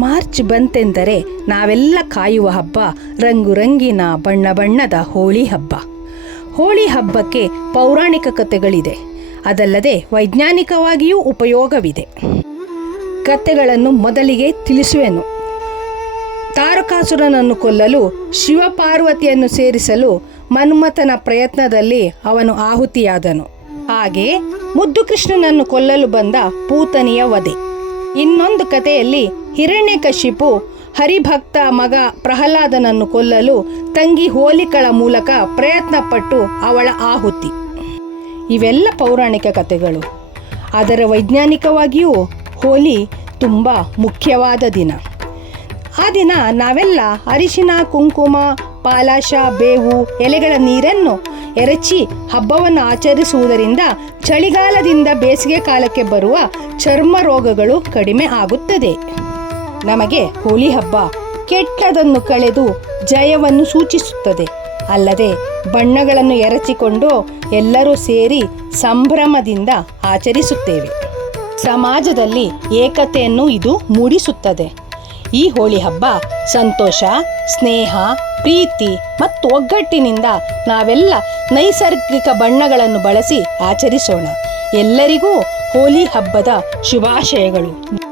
March ಬಂತೆಂದರೆ ನಾವೆಲ್ಲ ಕಾಯುವ ಹಬ್ಬ ರಂಗು ರಂಗಿನ ಬಣ್ಣ ಬಣ್ಣದ ಹೋಳಿ ಹಬ್ಬ. ಹೋಳಿ ಹಬ್ಬಕ್ಕೆ ಪೌರಾಣಿಕ ಕಥೆಗಳಿದೆ, ಅದಲ್ಲದೆ ವೈಜ್ಞಾನಿಕವಾಗಿಯೂ ಉಪಯೋಗವಿದೆ. ಕಥೆಗಳನ್ನು ಮೊದಲಿಗೆ ತಿಳಿಸುವೆನು. ತಾರಕಾಸುರನನ್ನು ಕೊಲ್ಲಲು ಶಿವಪಾರ್ವತಿಯನ್ನು ಸೇರಿಸಲು ಮನ್ಮಥನ ಪ್ರಯತ್ನದಲ್ಲಿ ಅವನು ಆಹುತಿಯಾದನು. ಹಾಗೆ ಮುದ್ದು ಕೃಷ್ಣನನ್ನು ಕೊಲ್ಲಲು ಬಂದ ಪೂತನಿಯ ವಧೆ. ಇನ್ನೊಂದು ಕಥೆಯಲ್ಲಿ ಹಿರಣ್ಯಕಶಿಪು ಹರಿಭಕ್ತ ಮಗ ಪ್ರಹ್ಲಾದನನ್ನು ಕೊಲ್ಲಲು ತಂಗಿ ಹೋಲಿಕಳ ಮೂಲಕ ಪ್ರಯತ್ನಪಟ್ಟು ಅವಳ ಆಹುತಿ. ಇವೆಲ್ಲ ಪೌರಾಣಿಕ ಕಥೆಗಳು. ಅದರ ವೈಜ್ಞಾನಿಕವಾಗಿಯೂ ಹೋಳಿ ತುಂಬ ಮುಖ್ಯವಾದ ದಿನ. ಆ ದಿನ ನಾವೆಲ್ಲ ಅರಿಶಿನ, ಕುಂಕುಮ, ಪಾಲಾಶ, ಬೇವು ಎಲೆಗಳ ನೀರನ್ನು ಎರಚಿ ಹಬ್ಬವನ್ನು ಆಚರಿಸುವುದರಿಂದ ಚಳಿಗಾಲದಿಂದ ಬೇಸಿಗೆ ಕಾಲಕ್ಕೆ ಬರುವ ಚರ್ಮ ರೋಗಗಳು ಕಡಿಮೆ ಆಗುತ್ತದೆ. ನಮಗೆ ಹೋಳಿ ಹಬ್ಬ ಕೆಟ್ಟದನ್ನು ಕಳೆದು ಜಯವನ್ನು ಸೂಚಿಸುತ್ತದೆ. ಅಲ್ಲದೆ ಬಣ್ಣಗಳನ್ನು ಎರಚಿಕೊಂಡು ಎಲ್ಲರೂ ಸೇರಿ ಸಂಭ್ರಮದಿಂದ ಆಚರಿಸುತ್ತೇವೆ. ಸಮಾಜದಲ್ಲಿ ಏಕತೆಯನ್ನು ಇದು ಮೂಡಿಸುತ್ತದೆ. ಈ ಹೋಳಿ ಹಬ್ಬ ಸಂತೋಷ, ಸ್ನೇಹ, ಪ್ರೀತಿ ಮತ್ತು ಒಗ್ಗಟ್ಟಿನಿಂದ ನಾವೆಲ್ಲ ನೈಸರ್ಗಿಕ ಬಣ್ಣಗಳನ್ನು ಬಳಸಿ ಆಚರಿಸೋಣ. ಎಲ್ಲರಿಗೂ ಹೋಳಿ ಹಬ್ಬದ ಶುಭಾಶಯಗಳು.